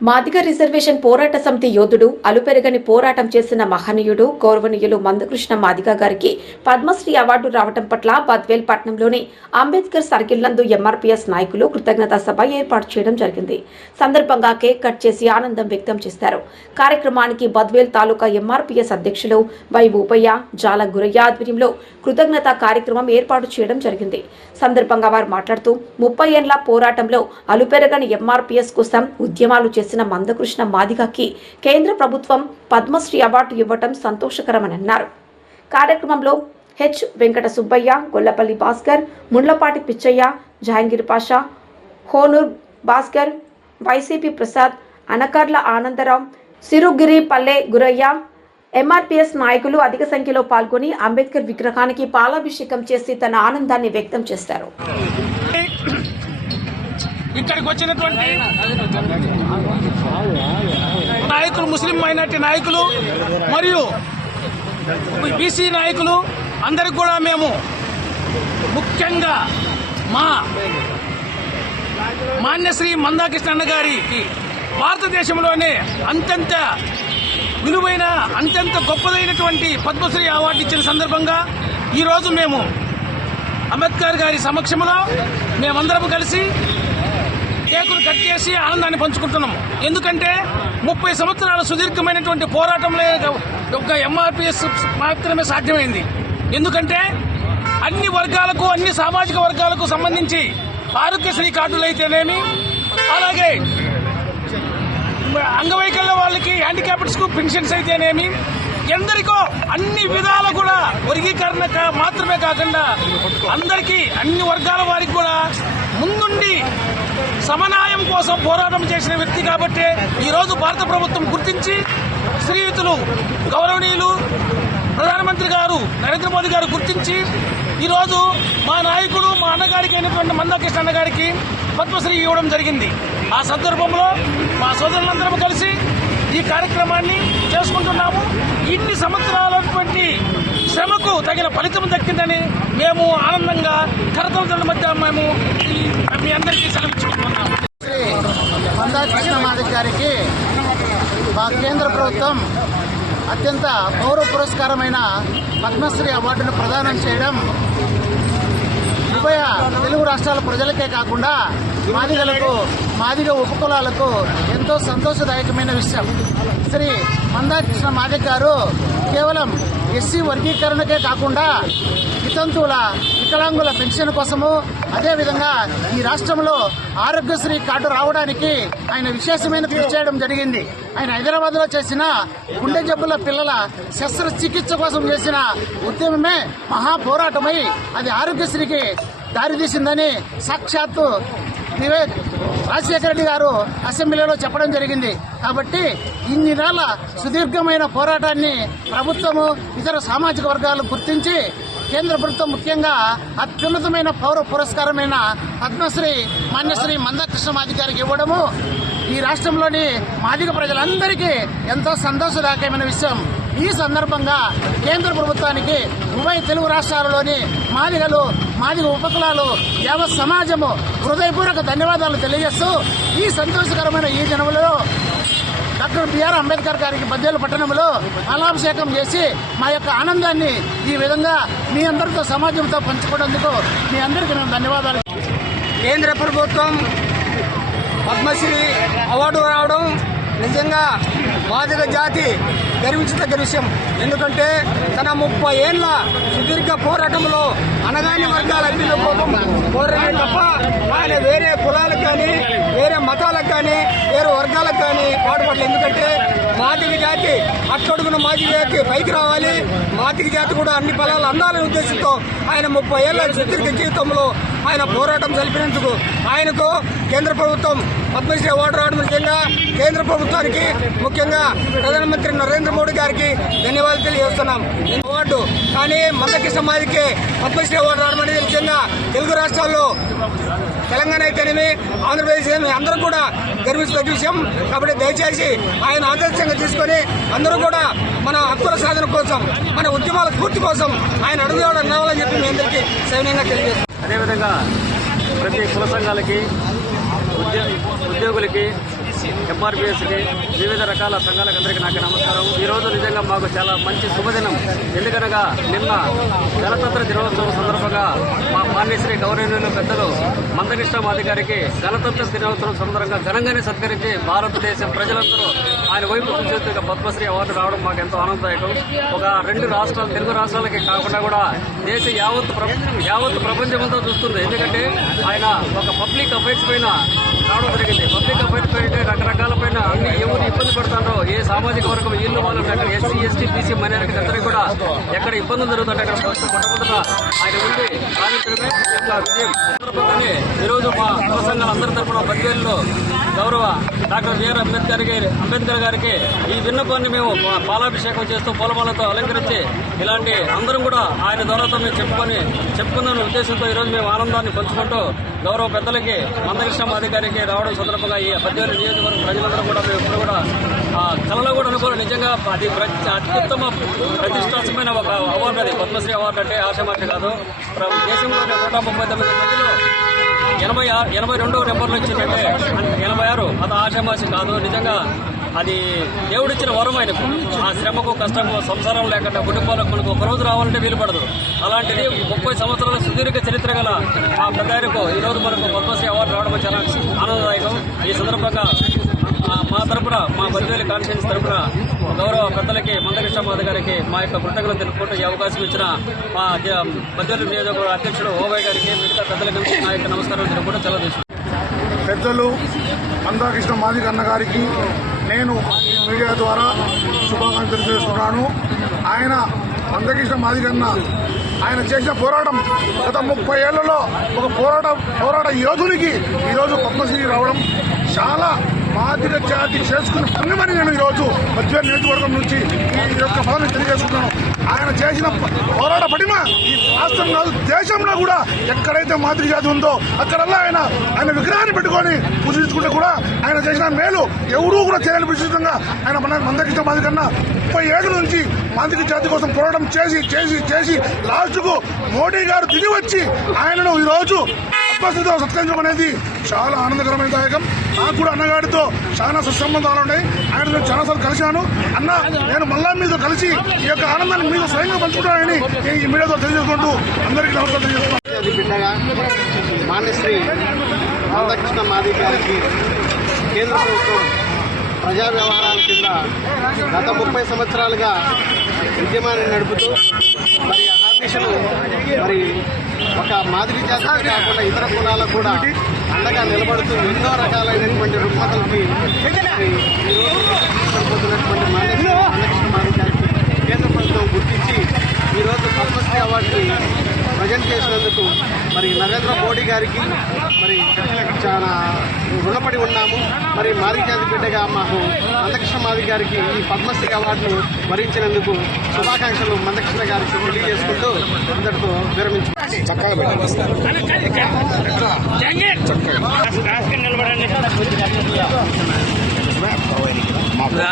Madiga reservation పోరాట సమితి యోధుడు అలుపెరగని పోరాటం చేసిన మహనీయుడు గౌరవనీయులు మందకృష్ణ మాదిగ గారికి పద్మశ్రీ అవార్డు రావడం పట్ల బద్వేల్ పట్టణంలోని అంబేద్కర్ సర్కిల్ నందు ఎంఆర్పీఎస్ నాయకులు కృతజ్ఞతా సభ ఏర్పాటు చేయడం జరిగింది. సందర్భంగా కేక్ కట్ చేసి ఆనందం వ్యక్తం చేశారు. కార్యక్రమానికి బద్వేల్ తాలూకా ఎంఆర్పీఎస్ అధ్యక్షులు వై ఊపయ్య, జాల గురయ్య ఆధ్వర్యంలో కృతజ్ఞతా కార్యక్రమం ఏర్పాటు చేయడం జరిగింది. సందర్భంగా వారు మాట్లాడుతూ 30 ఏళ్ల పోరాటంలో అలుపెరగని ఎంఆర్పీఎస్ కోసం ఉద్యమాలు చేసిన మందకృష్ణ మాదిగకి కేంద్ర ప్రభుత్వం పద్మశ్రీ అవార్డు ఇవ్వటం సంతోషకరమని అన్నారు. కార్యక్రమంలో హెచ్ వెంకట సుబ్బయ్య, గొల్లపల్లి భాస్కర్, ముండ్లపాటి పిచ్చయ్య, జహాంగీర్ పాషా, హోనూర్ భాస్కర్, వైసీపీ ప్రసాద్, అనకర్ల ఆనందరావు, సిరుగిరి పల్లె గురయ్య, ఎంఆర్పీఎస్ నాయకులు అధిక సంఖ్యలో పాల్గొని అంబేద్కర్ విగ్రహానికి పాలాభిషేకం చేసి తన ఆనందాన్ని వ్యక్తం చేశారు. ఇక్కడికి వచ్చినటువంటి నాయకులు, ముస్లిం మైనార్టీ నాయకులు మరియు బీసీ నాయకులు అందరికి కూడా మేము ముఖ్యంగా మా మాన్యశ్రీ మందాకృష్ణ గారికి భారతదేశంలోనే అత్యంత విలువైన, అత్యంత గొప్పదైనటువంటి పద్మశ్రీ అవార్డు ఇచ్చిన సందర్భంగా ఈరోజు మేము అంబేద్కర్ గారి సమక్షంలో మేమందరం కలిసి కేకులు కట్ చేసి ఆనందాన్ని పంచుకుంటున్నాము. ఎందుకంటే 30 సంవత్సరాల సుదీర్ఘమైనటువంటి పోరాటంలో ఒక ఎంఆర్పీఎస్ మాత్రమే సాధ్యమైంది. ఎందుకంటే అన్ని వర్గాలకు, అన్ని సామాజిక వర్గాలకు సంబంధించి ఆరోగ్యశ్రీ కార్డులు అయితేనేమి, అలాగే అంగవైకల్య వాళ్ళకి, హ్యాండిక్యాప్డ్స్ కు పెన్షన్స్ అయితేనేమి, ఎందరికో అన్ని విధాలు కూడా వర్గీకరణ మాత్రమే కాకుండా అందరికీ, అన్ని వర్గాల వారికి కూడా ముందుండి సమన్వయం కోసం పోరాటం చేసిన వ్యక్తి కాబట్టి ఈరోజు భారత ప్రభుత్వం గుర్తించి శ్రీయుతులు గౌరవనీయులు ప్రధానమంత్రి గారు నరేంద్ర మోదీ గారు గుర్తించి ఈరోజు మా నాయకుడు, మా అన్నగారికి అయినటువంటి మందకృష్ణ అన్నగారికి పద్మశ్రీ ఇవ్వడం జరిగింది. ఆ సందర్భంలో మా సోదరులందరం కలిసి ఈ కార్యక్రమాన్ని చేసుకుంటున్నాము. ఇన్ని సంవత్సరాలటువంటి శ్రమకు తగిన ఫలితం దక్కిందని మేము ఆనందంగా కరతల మధ్య మేము మీ అందరికీ సెలవించుకుంటున్నాము. శ్రీ మందాకృష్ణ మాదిగ గారికి మా కేంద్ర ప్రభుత్వం అత్యంత గౌరవ పురస్కారమైన పద్మశ్రీ అవార్డును ప్రదానం చేయడం ఉభయ తెలుగు రాష్ట్రాల ప్రజలకే కాకుండా మాదిగలకు, మాదిగ ఉపకులాలకు ఎంతో సంతోషదాయకమైన విషయం. శ్రీ మందాకృష్ణ మాదిగ గారు కేవలం ఎస్సీ వర్గీకరణకే కాకుండా వితంతువుల, వికలాంగుల పెన్షన్ కోసము, అదేవిధంగా ఈ రాష్ట్రంలో ఆరోగ్యశ్రీ కార్డు రావడానికి ఆయన విశేషమైన కృషి చేయడం జరిగింది. ఆయన హైదరాబాద్ లో చేసిన గుండె జబ్బుల పిల్లల శస్త్రచికిత్స కోసం చేసిన ఉద్యమమే మహాపోరాటమై అది ఆరోగ్యశ్రీకి దారితీసిందని సాక్షాత్తు రాజశేఖర రెడ్డి గారు అసెంబ్లీలో చెప్పడం జరిగింది. కాబట్టి ఇన్ని నెలల సుదీర్ఘమైన పోరాటాన్ని ప్రభుత్వము, ఇతర సామాజిక వర్గాలు గుర్తించి కేంద్ర ప్రభుత్వం ముఖ్యంగా అత్యున్నతమైన పౌర పురస్కారమైన పద్మశ్రీ మాన్యశ్రీ మందాకృష్ణ మాదిగ గారికి ఇవ్వడము ఈ రాష్ట్రంలోని మాదిగ ప్రజలందరికీ ఎంతో సంతోషదాయకమైన విషయం. ఈ సందర్భంగా కేంద్ర ప్రభుత్వానికి ఉభయ తెలుగు రాష్ట్రాలలోని మాదిగలు, మాదిగ ఉపకులాలు, యావత్ సమాజము హృదయపూర్వక ధన్యవాదాలు తెలియజేస్తూ ఈ సంతోషకరమైన ఈ దినములలో డాక్టర్ బిఆర్ అంబేద్కర్ గారికి బద్వేలు పట్టణంలో పాలాభిషేకం చేసి మా యొక్క ఆనందాన్ని ఈ విధంగా మీ అందరితో, సమాజంతో పంచుకోవడానికి మీ అందరికీ మేము ధన్యవాదాలు. కేంద్ర ప్రభుత్వం పద్మశ్రీ అవార్డు రావడం నిజంగా మాదిగ జాతి గర్వించదగ్గ విషయం. ఎందుకంటే తన 30 ఏళ్ల సుదీర్ఘ పోరాటంలో అనగాని వర్గాల అభివృద్ధి కోసం పోరాడే తప్ప ఆయన వేరే కులాలకు కానీ, వేరే మతాలకు కానీ, వేరే వర్గాలకు కానీ పాటుపడలేదు. ఎందుకంటే మాదిగ జాతి అట్టడుగున మాదిగ జాతి పైకి రావాలి, మాదిగ జాతి కూడా అన్ని ఫలాలు అందాలనే ఉద్దేశంతో ఆయన 30 ఏళ్ల సుదీర్ఘ జీవితంలో ఆయన పోరాటం జరిపినందుకు ఆయనకు కేంద్ర ప్రభుత్వం పద్మశ్రీ అవార్డు రావడం నిజంగా కేంద్ర ప్రభుత్వానికి, ముఖ్యంగా ప్రధానమంత్రి నరేంద్ర మోడీ గారికి ధన్యవాదాలు తెలియజేస్తున్నాం. అవార్డు కానీ మందకృష్ణ మాదిగకి పద్మశ్రీ అవార్డు రావడం అనేది నిజంగా తెలుగు రాష్ట్రాల్లో, తెలంగాణ అయితేనేమి, ఆంధ్రప్రదేశ్ అందరూ కూడా గర్వించదగ్గ విషయం. కాబట్టి దయచేసి ఆయన ఆదర్శంగా తీసుకొని అందరూ కూడా మన హక్కుల సాధన కోసం, మన ఉద్యమాల స్ఫూర్తి కోసం ఆయన అడుగుదల నడవాలని చెప్పి మీ అందరికీ సవినయంగా తెలియజేస్తాం. అదేవిధంగా ప్రతి కుల సంఘాలకి, ఉద్యోగులకి, ఎంఆర్పిఎస్కి వివిధ రకాల సంఘాలకు అందరికీ నాకు నమస్కారం. ఈరోజు నిజంగా మాకు చాలా మంచి శుభదినం. ఎందుకనగా నిన్న గణతంత్ర దినోత్సవం సందర్భంగా మా మాన్యశ్రీ గౌరవనీయులు పెద్దలు మందకృష్ణ మాదిగారికి గణతంత్ర దినోత్సవం సందర్భంగా ఘనంగానే సత్కరించి భారతదేశం ప్రజలందరూ ఆయన వైపు చూసేందుకు పద్మశ్రీ అవార్డు రావడం మాకు ఎంతో ఆనందదాయకం. ఒక 2 రాష్ట్రాలు, తెలుగు రాష్ట్రాలకి కాకుండా కూడా దేశ యావత్ ప్రపంచమంతా చూస్తుంది. ఎందుకంటే ఆయన ఒక పబ్లిక్ అఫైర్స్ పైన రావడం జరిగింది. పబ్లిక్ అఫైర్స్ పైన రకరకాల పైన అన్ని ఎవరు ఇబ్బంది పడుతుందో, ఏ సామాజిక వర్గం ఇల్లు వాళ్ళు అక్కడ ఎస్సీ ఎస్టీ బీసీ మైనారిటీ అందరికీ కూడా ఎక్కడ ఇబ్బందులు జరుగుతుంటే అక్కడ మొట్టమొదట ఆయన ఉండి సాధించడమే యొక్క విజయం. సందర్భంగానే ఈరోజు మా యువ సంఘాల అందరి తరఫున బద్వేలులో గౌరవ డాక్టర్ బిఆర్ అంబేద్కర్ గారికి ఈ విన్నపాన్ని మేము పాలాభిషేకం చేస్తూ పూలమాలతో అలంకరించి ఇలాంటి అందరం కూడా ఆయన ద్వారాతో మేము చెప్పుకుందామనే ఉద్దేశంతో ఈరోజు మేము ఆనందాన్ని పంచుకుంటూ గౌరవ పెద్దలకి మందకృష్ణ మాదిగారికి రావడం సందర్భంగా ఈ బద్వేలు నియోజకవర్గం ప్రజలందరూ కూడా మేము ఇప్పుడు కూడా కళలో కూడా అనుకోవాలి. నిజంగా అది అత్యుత్తమ ప్రతిష్టాత్మకమైన ఒక అవార్డు. అది పద్మశ్రీ అవార్డు అంటే ఆశమాష కాదు. దేశంలోని 139 మందిలో 82వ నెంబర్లు వచ్చిందంటే 86 అది ఆశామాషి కాదు. నిజంగా అది దేవుడిచ్చిన వరం ఆయనకు. ఆ శ్రమకు కష్టము సంసారం లేకుండా కుటుంబాలకు మనకు ఒకరోజు రావాలంటే వీలు పడదు. అలాంటిది 30 సంవత్సరాల సుదీర్ఘ చరిత్ర గల ఆ పెద్దాయనకు ఈరోజు మనకు పద్మశ్రీ అవార్డు రావడం చాలా ఆనందదాయకం. ఈ సందర్భంగా మా తరపున, మా బద్వేలు కాన్ఫరెన్స్ తరపున గౌరవ పెద్దలకి మందకృష్ణ మాదిగ గారికి మా యొక్క కృతజ్ఞతలు తెలుపుకుంటూ ఈ అవకాశం ఇచ్చిన మా బద్వేలు నియోజకవర్గ అధ్యక్షుడు ఓవై గారికి, మిగతా పెద్దలకి నా యొక్క నమస్కారం తెలుపుకుంటూ సెలవు తీసుకుంటాను. పెద్దలు మందకృష్ణ మాదిగ అన్న గారికి నేను ఈ మీడియా ద్వారా శుభాకాంక్షలు చేసుకున్నాను. ఆయన మందకృష్ణ మాదిగ అన్న ఆయన చేసిన పోరాటం గత 30 ఏళ్లలో ఒక పోరాట యోధునికి ఈరోజు పద్మశ్రీ రావడం చాలా మాదిగ జాతి చేసుకున్న పుణ్యమని నేను ఈరోజు బద్వేలు నియోజకవర్గం నుంచి ఈ యొక్క పదవిని తెలియజేసుకున్నాను. ఆయన చేసిన పోరాట పటిమ ఈ రాష్ట్రం కాదు, దేశంలో కూడా ఎక్కడైతే మాదిగ జాతి ఉందో అక్కడల్లా ఆయన విగ్రహాన్ని పెట్టుకొని పూజించుకుంటే కూడా ఆయన చేసిన మేలు ఎవరూ కూడా చేయని విధంగా ఆయన మందకృష్ణ మాదిగ అన్న 30 ఏళ్ల నుంచి మాదిగ జాతి కోసం పోరాటం చేసి లాస్ట్ కు మోడీ గారు దిగి వచ్చి ఆయనను ఈరోజు పద్మశ్రీతో సత్కరించడం అనేది చాలా ఆనందకరమైన దాయకం. నాకు కూడా అన్నగారితో చాలా సత్సంబంధాలు ఉన్నాయి. ఆయన నేను చాలాసార్లు కలిశాను. అన్న నేను మళ్ళా మీతో కలిసి ఈ యొక్క ఆనందాన్ని మీతో స్వయంగా పంచుకుంటానని ఈ మీడియాతో తెలియజేసుకుంటూ అందరికీ నమస్కారం తెలియజేస్తున్నాను. మాన్యశ్రీ మందకృష్ణ మాదిగ గారికి కేంద్ర ప్రభుత్వం ప్రజా వ్యవహారాల కింద గత 30 సంవత్సరాలుగా ఉద్యమాన్ని నడుపుతూ మరి అహర్నిశలు మరి ఒక మాదిగ జాతి కాకుండా ఇతర కులాలకు కూడా అండగా నిలబడుతూ ఎన్నో రకాలైనటువంటి రుగ్మతలకి పోతున్నటువంటి మందకృష్ణ మాదిగ గారికి కేంద్ర ప్రభుత్వం గుర్తించి ఈరోజు పద్మశ్రీ అవార్డుని ప్రజెంట్ చేసినందుకు మరి నరేంద్ర మోడీ గారికి మరి చాలా రుణపడి ఉన్నాము. మరి మాదిగ జాతి బిడ్డగా మాకు మందకృష్ణ మాదిగ గారికి ఈ పద్మశ్రీ అవార్డును వరించినందుకు శుభాకాంక్షలు మందకృష్ణ గారికి తెలియజేసుకుంటూ అందరితో విరమించుకుంటాం.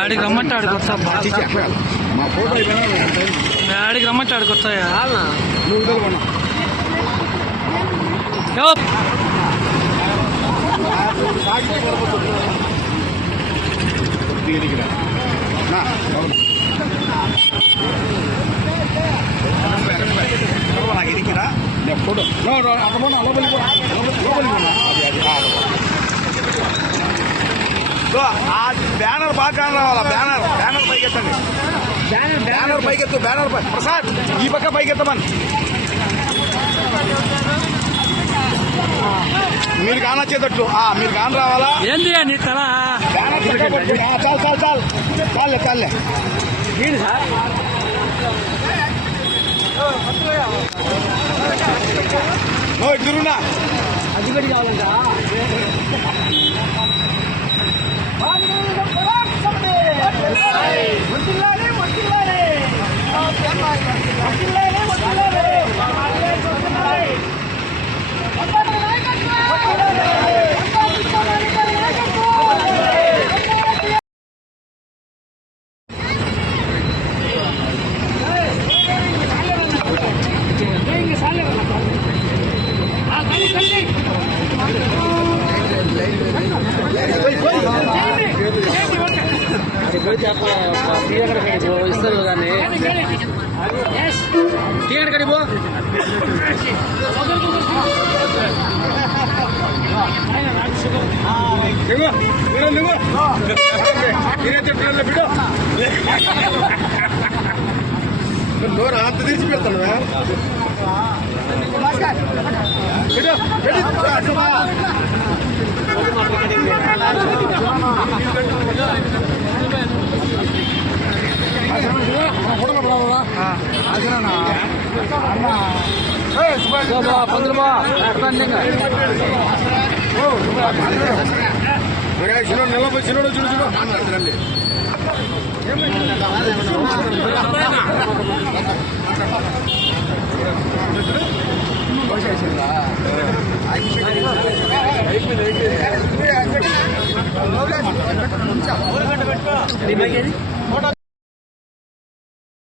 ఆడికి రమ్మంటే ఆడికొస్తా, ఆడికి రమ్మంటే ఆడికొస్తాయా? బ్యానర్ బాగా రావాలా? బ్యానర్ పైకెత్తండి. బ్యానర్ పైకెత్తు. బ్యానర్ ప్రసాద్ ఈ పక్క పైకెత్తమని మీరు కానొచ్చేటట్లు మీరు కాని రావాలా? ఏంది నీ తల? చాలే ఏంటి సార్? తిరుగునా అది కూడా కావాలంట. Hey, ఇస్తారు దాన్ని టీకెట్ కడిపో నోరు అంత తీసి పెడతాను చిన్నోడు చూడు చూడు